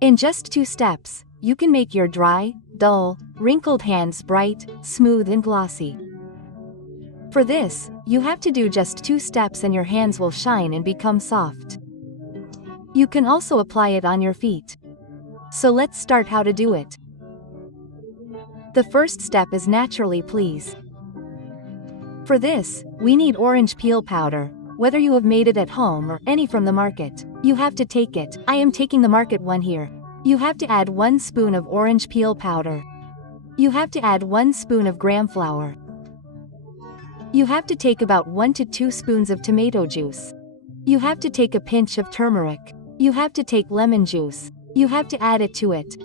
In just 2 steps, you can make your dry, dull, wrinkled hands bright, smooth and glossy. For this, you have to do just 2 steps and your hands will shine and become soft. You can also apply it on your feet. So let's start how to do it. The first step is naturally please. For this, we need orange peel powder, whether you have made it at home or any from the market. You have to take it. I am taking the market one here. You have to add 1 spoon of orange peel powder. You have to add 1 spoon of gram flour. You have to take about 1 to 2 spoons of tomato juice. You have to take a pinch of turmeric. You have to take lemon juice. You have to add it to it.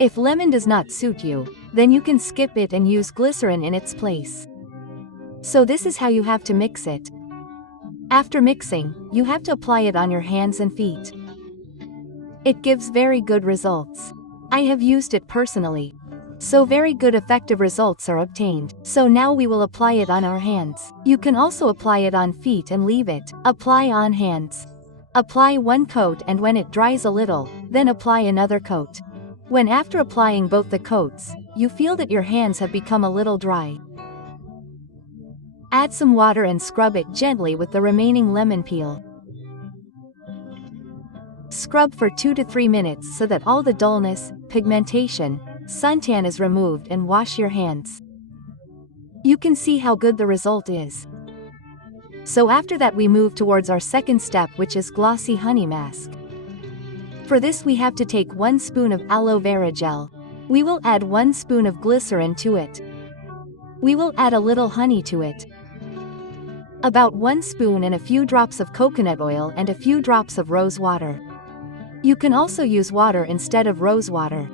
If lemon does not suit you, then you can skip it and use glycerin in its place. So this is how you have to mix it. After mixing, you have to apply it on your hands and feet. It gives very good results. I have used it personally. So very good effective results are obtained. So now we will apply it on our hands. You can also apply it on feet and leave it. Apply on hands. Apply 1 coat and when it dries a little, then apply another coat. When after applying both the coats, you feel that your hands have become a little dry. Add some water and scrub it gently with the remaining lemon peel. Scrub for 2 to 3 minutes so that all the dullness, pigmentation, suntan is removed and wash your hands. You can see how good the result is. So after that we move towards our second step, which is glossy honey mask. For this we have to take 1 spoon of aloe vera gel. We will add 1 spoon of glycerin to it. We will add a little honey to it. About 1 spoon and a few drops of coconut oil and a few drops of rose water. You can also use water instead of rose water.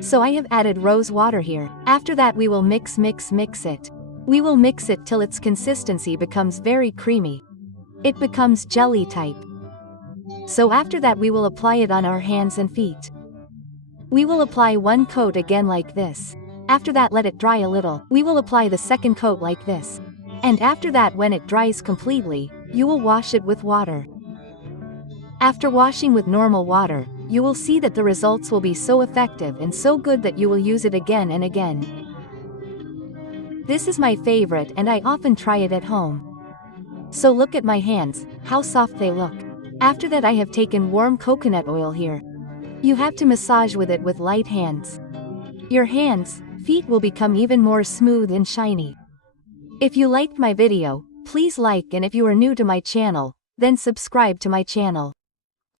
So I have added rose water here. After that we will mix it. We will mix it till its consistency becomes very creamy. It becomes jelly type. So after that we will apply it on our hands and feet. We will apply 1 coat again like this. After that let it dry a little. We will apply the second coat like this. And after that when it dries completely, you will wash it with water. After washing with normal water, you will see that the results will be so effective and so good that you will use it again and again. This is my favorite and I often try it at home. So look at my hands, how soft they look. After that I have taken warm coconut oil here. You have to massage with it with light hands. Your hands, feet will become even more smooth and shiny. If you liked my video, please like, and if you are new to my channel, then subscribe to my channel.